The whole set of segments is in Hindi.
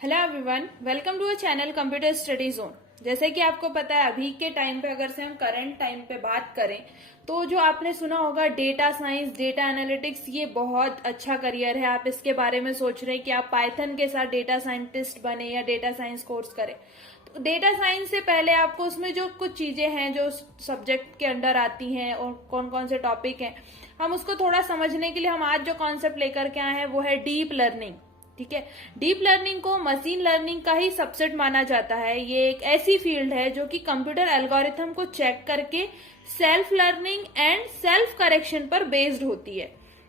Hello everyone, welcome to a channel computer study zone. जैसे कि आपको पता है अभी के टाइम पे अगर से हम करंट टाइम पे बात करें तो जो आपने सुना होगा डेटा साइंस, डेटा एनालिटिक्स, ये बहुत अच्छा करियर है। आप इसके बारे में सोच रहे हैं कि आप पाइथन के साथ डेटा साइंटिस्ट बने या डेटा साइंस कोर्स करें। तो डेटा साइंस से पहले आपको उसमें जो कुछ चीजें हैं जो सब्जेक्ट के अंडर आती हैं और कौन कौन से टॉपिक हैं, हम उसको थोड़ा समझने के लिए हम आज जो कॉन्सेप्ट लेकर के आए हैं वो है डीप लर्निंग। ठीक है, डीप लर्निंग को मशीन लर्निंग का ही सबसेट माना जाता है। ये एक ऐसी फील्ड है जो कि कंप्यूटर एल्गोरिथम को चेक करके self learning and self correction पर बेस्ड होती है।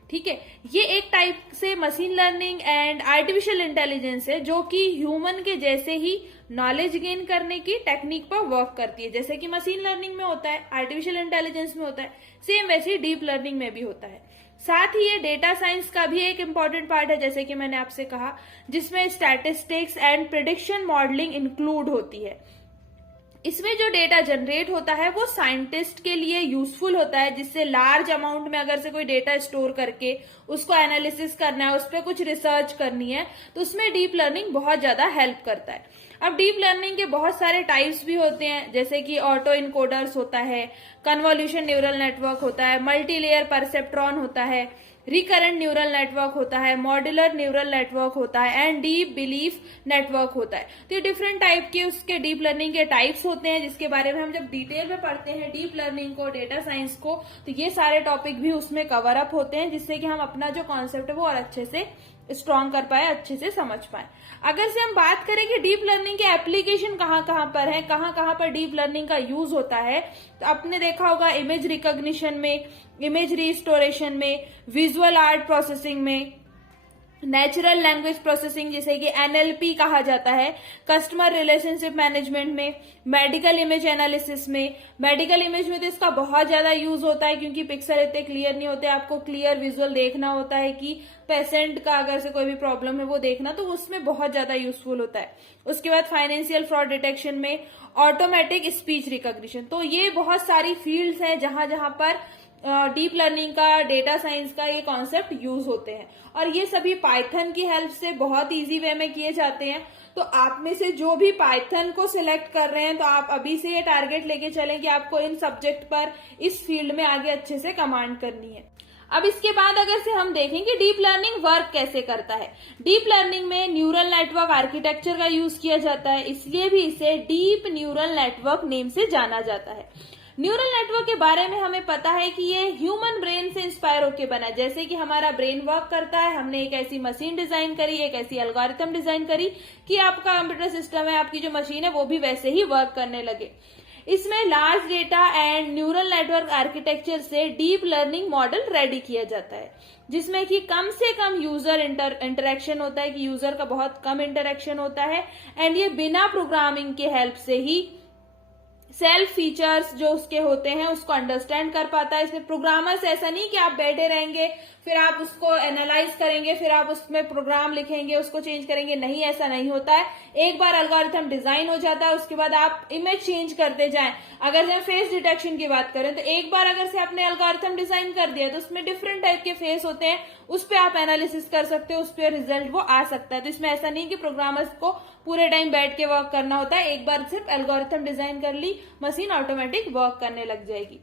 ठीक है, ये एक टाइप से machine learning and artificial intelligence है जो कि ह्यूमन के जैसे ही नॉलेज गेन करने की टेक्निक पर वर्क करती है। जैसे कि मशीन लर्निंग में होता है, आर्टिफिशियल इंटेलिजेंस में होता है, सेम वैसे ही डीप लर्निंग में भी होता है। साथ ही ये डेटा साइंस का भी एक इम्पॉर्टेंट पार्ट है, जैसे कि मैंने आपसे कहा, जिसमें statistics and prediction modelling include होती है। इसमें जो डेटा जनरेट होता है वो साइंटिस्ट के लिए यूजफुल होता है, जिससे लार्ज अमाउंट में अगर से कोई डेटा स्टोर करके उसको एनालिसिस करना है, उस पर कुछ रिसर्च करनी है, तो उसमें डीप लर्निंग बहुत ज्यादा हेल्प करता है। अब डीप लर्निंग के बहुत सारे टाइप्स भी होते हैं, जैसे कि ऑटो इनकोडर्स होता है, कन्वोल्यूशन न्यूरल नेटवर्क होता है, मल्टी लेयर परसेप्ट्रॉन होता है, रिकरेंट न्यूरल नेटवर्क होता है, मॉड्यूलर न्यूरल नेटवर्क होता है एंड डीप बिलीफ नेटवर्क होता है। तो ये डिफरेंट टाइप के उसके डीप लर्निंग के टाइप्स होते हैं, जिसके बारे में हम जब डिटेल में पढ़ते हैं डीप लर्निंग को, डेटा साइंस को, तो ये सारे टॉपिक भी उसमें कवर अप होते हैं, जिससे कि हम अपना जो कॉन्सेप्ट है वो और अच्छे से स्ट्रॉन्ग कर पाए, अच्छे से समझ पाए। अगर से हम बात करें कि डीप लर्निंग के एप्लीकेशन कहाँ कहाँ पर है, कहाँ कहाँ पर डीप लर्निंग का यूज होता है, तो आपने देखा होगा इमेज रिकॉग्निशन में, इमेज रिस्टोरेशन में, विजुअल आर्ट प्रोसेसिंग में, नेचुरल लैंग्वेज प्रोसेसिंग जिसे कि एनएलपी कहा जाता है, कस्टमर रिलेशनशिप मैनेजमेंट में, मेडिकल इमेज एनालिसिस में। मेडिकल इमेज में तो इसका बहुत ज्यादा यूज होता है क्योंकि पिक्सल इतने क्लियर नहीं होते, आपको क्लियर विजुअल देखना होता है कि पेशेंट का अगर से कोई भी प्रॉब्लम है वो देखना, तो उसमें बहुत ज्यादा यूजफुल होता है। उसके बाद फाइनेंशियल फ्रॉड डिटेक्शन में, ऑटोमेटिक स्पीच रिकॉग्निशन। तो ये बहुत सारी फील्ड्स हैं जहां जहां पर डीप लर्निंग का, डेटा साइंस का ये कॉन्सेप्ट यूज होते हैं, और ये सभी पाइथन की हेल्प से बहुत इजी वे में किए जाते हैं। तो आप में से जो भी पाइथन को सिलेक्ट कर रहे हैं, तो आप अभी से ये टारगेट लेके चलें कि आपको इन सब्जेक्ट पर, इस फील्ड में आगे अच्छे से कमांड करनी है। अब इसके बाद अगर से हम देखें कि डीप लर्निंग वर्क कैसे करता है, डीप लर्निंग में न्यूरल नेटवर्क आर्किटेक्चर का यूज किया जाता है, इसलिए भी इसे डीप न्यूरल नेटवर्क नेम से जाना जाता है। न्यूरल नेटवर्क के बारे में हमें पता है कि ये ह्यूमन ब्रेन से इंस्पायर होकर बना है। जैसे कि हमारा ब्रेन वर्क करता है, हमने एक ऐसी मशीन डिजाइन करी, एक ऐसी एल्गोरिथम डिजाइन करी कि आपका कंप्यूटर सिस्टम है, आपकी जो मशीन है वो भी वैसे ही वर्क करने लगे। इसमें large data and neural network architecture से डीप लर्निंग मॉडल रेडी किया जाता है, जिसमें कि कम से कम यूजर इंटरेक्शन होता है, कि यूजर का बहुत कम इंटरेक्शन होता है, एंड ये बिना प्रोग्रामिंग के हेल्प से ही सेल्फ फीचर्स जो उसके होते हैं उसको अंडरस्टैंड कर पाता है। इसमें प्रोग्रामर्स ऐसा नहीं कि आप बैठे रहेंगे, फिर आप उसको एनालाइज करेंगे, फिर आप उसमें प्रोग्राम लिखेंगे, उसको चेंज करेंगे, नहीं, ऐसा नहीं होता है। एक बार एल्गोरिथम डिजाइन हो जाता है, उसके बाद आप इमेज चेंज करते जाएं। अगर हम फेस डिटेक्शन की बात करें तो एक बार अगर से आपने एल्गोरिथम डिजाइन कर दिया तो उसमें डिफरेंट टाइप के फेस होते हैं, उस पर आप एनालिसिस कर सकते हो, उस पर रिजल्ट वो आ सकता है। तो इसमें ऐसा नहीं कि प्रोग्रामर्स को पूरे टाइम बैठ के वर्क करना होता है, एक बार सिर्फ एल्गोरिथम डिजाइन कर ली, मशीन ऑटोमेटिक वर्क करने लग जाएगी।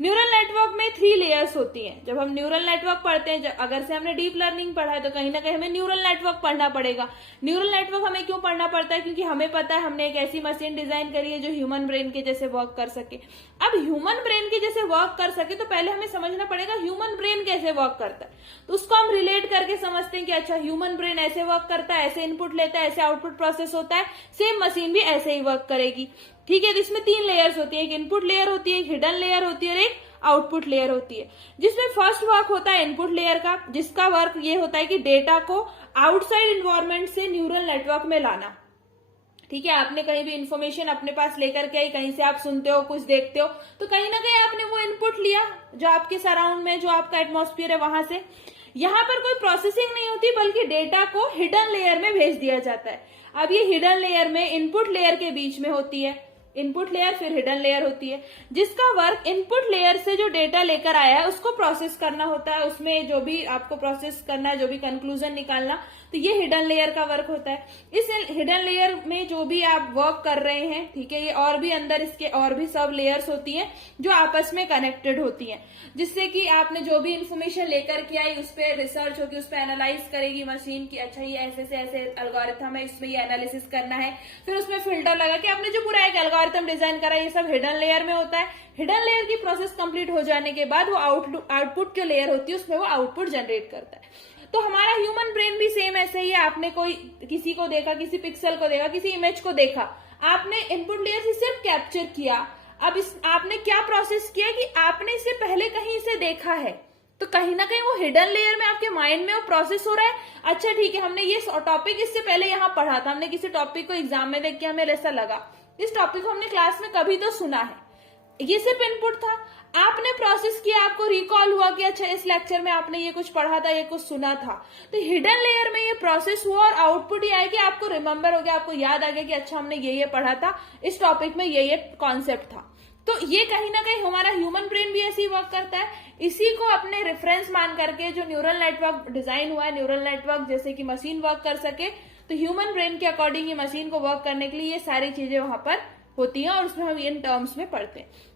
न्यूरल नेटवर्क में 3 लेयर्स होती हैं। जब हम न्यूरल नेटवर्क पढ़ते हैं, अगर से हमने डीप लर्निंग पढ़ा है तो कहीं ना कहीं हमें न्यूरल नेटवर्क पढ़ना पड़ेगा। न्यूरल नेटवर्क हमें क्यों पढ़ना पड़ता है? क्योंकि हमें पता है हमने एक ऐसी मशीन डिजाइन करी है जो ह्यूमन ब्रेन के जैसे वर्क कर सके। अब ह्यूमन ब्रेन के जैसे वर्क कर सके तो पहले हमें समझना पड़ेगा ह्यूमन ब्रेन कैसे वर्क करता है। तो उसको हम रिलेट करके समझते हैं कि अच्छा, ह्यूमन ब्रेन ऐसे वर्क करता है, ऐसे इनपुट लेता है, ऐसे आउटपुट प्रोसेस होता है, सेम मशीन भी ऐसे ही वर्क करेगी। ठीक है, तो इसमें 3 लेयर्स होती है, एक इनपुट लेयर होती है, एक हिडन लेयर होती है और एक आउटपुट लेयर होती है। जिसमें फर्स्ट वर्क होता है इनपुट लेयर का, जिसका वर्क ये होता है कि डेटा को आउटसाइड इन्वायरमेंट से न्यूरल नेटवर्क में लाना। ठीक है, आपने कहीं भी इंफॉर्मेशन अपने पास लेकर के आई, कहीं से आप सुनते हो, कुछ देखते हो, तो कहीं ना कहीं आपने वो इनपुट लिया जो आपके सराउंड में, जो आपका एटमॉस्फेयर है वहां से। यहाँ पर कोई प्रोसेसिंग नहीं होती, बल्कि डेटा को हिडन लेयर में भेज दिया जाता है। अब ये हिडन लेयर में इनपुट लेयर के बीच में होती है, इनपुट लेयर फिर हिडन लेयर होती है, जिसका वर्क इनपुट लेयर से जो डेटा लेकर आया है उसको प्रोसेस करना होता है। उसमें जो भी आपको प्रोसेस करना है, जो भी कंक्लूजन निकालना, तो ये हिडन लेयर का वर्क होता है। इस हिडन लेयर में जो भी आप वर्क कर रहे हैं, ठीक है, ये और भी अंदर इसके और भी सब लेयर्स होती हैं जो आपस में कनेक्टेड होती हैं, जिससे कि आपने जो भी इंफॉर्मेशन लेकर के आई उस पर रिसर्च होगी, उस पर एनालाइज करेगी मशीन की, अच्छा ये ऐसे से ऐसे एल्गोरिथम है, इसमें ये एनालिसिस करना है, फिर उसमें फिल्टर लगा के आपने जो पूरा एक एल्गोरिथम डिजाइन करा, ये सब हिडन लेयर में होता है। हिडन लेयर की प्रोसेस कंप्लीट हो जाने के बाद वो आउटपुट जो लेयर होती है उसमें वो आउटपुट जनरेट करता है। तो हमारा ह्यूमन ब्रेन भी सेम ऐसे ही है। आपने कोई किसी को देखा, किसी पिक्सल को देखा, किसी इमेज को देखा, आपने इनपुट लेयर से सिर्फ कैप्चर किया। अब आपने क्या प्रोसेस किया कि आपने इससे पहले कहीं इसे देखा है, तो कहीं ना कहीं वो हिडन लेयर में आपके माइंड में वो प्रोसेस हो रहा है। अच्छा ठीक है, हमने ये टॉपिक इससे पहले यहाँ पढ़ा था, हमने किसी टॉपिक को एग्जाम में देख के हमें ऐसा लगा, इस टॉपिक को हमने क्लास में कभी तो सुना है, ये सिर्फ इनपुट था। आपने प्रोसेस किया, आपको रिकॉल हुआ कि अच्छा इस लेक्चर में आपने ये कुछ पढ़ा था, ये कुछ सुना था, तो हिडन लेयर में ये प्रोसेस हुआ और आउटपुट ये आया कि आपको रिमेम्बर हो गया, आपको याद आ गया कि अच्छा हमने ये पढ़ा था, इस टॉपिक में ये कॉन्सेप्ट था। तो ये कहीं ना कहीं हमारा ह्यूमन ब्रेन भी ऐसे ही वर्क करता है। इसी को अपने रेफरेंस मान करके जो न्यूरल नेटवर्क डिजाइन हुआ है, न्यूरल नेटवर्क जैसे कि मशीन वर्क कर सके, तो ह्यूमन ब्रेन के अकॉर्डिंग ये मशीन को वर्क करने के लिए ये सारी चीजें वहां पर होती हैं और उसमें हम इन टर्म्स में पढ़ते हैं।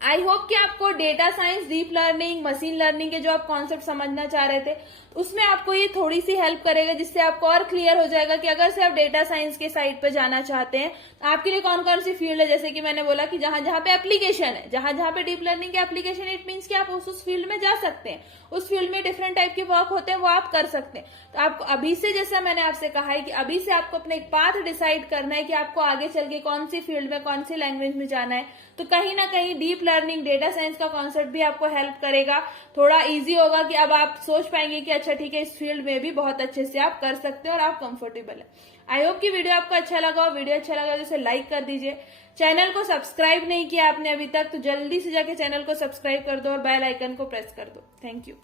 आई होप कि आपको data science, deep learning, machine learning के जो आप कॉन्सेप्ट समझना चाह रहे थे उसमें आपको ये थोड़ी सी हेल्प करेगा, जिससे आपको और क्लियर हो जाएगा कि अगर से आप डेटा साइंस के साइड पे जाना चाहते हैं तो आपके लिए कौन कौन सी फील्ड है। जैसे कि मैंने बोला कि जहां जहां पे एप्लीकेशन है, जहां जहां पे डीप लर्निंग के एप्लीकेशन, इट मीन्स कि आप उस फील्ड में जा सकते हैं, उस फील्ड में डिफरेंट टाइप के वर्क होते हैं वो आप कर सकते हैं। तो आपको अभी से, जैसा मैंने आपसे कहा है कि अभी से आपको अपना एक पाथ डिसाइड करना है कि आपको आगे चल के कौन सी फील्ड में, कौन सी लैंग्वेज में जाना है। तो कहीं ना कहीं डीप लर्निंग, डेटा साइंस का कॉन्सेप्ट भी आपको हेल्प करेगा। थोड़ा इजी होगा कि अब आप सोच पाएंगे कि अच्छा ठीक है, इस फील्ड में भी बहुत अच्छे से आप कर सकते हैं और आप कंफर्टेबल है। आई होप कि वीडियो आपको अच्छा लगा हो। वीडियो अच्छा लगा तो इसे लाइक कर दीजिए। चैनल को सब्सक्राइब नहीं किया आपने अभी तक तो जल्दी से जाके चैनल को सब्सक्राइब कर दो और बेल आइकन को प्रेस कर दो। Thank you.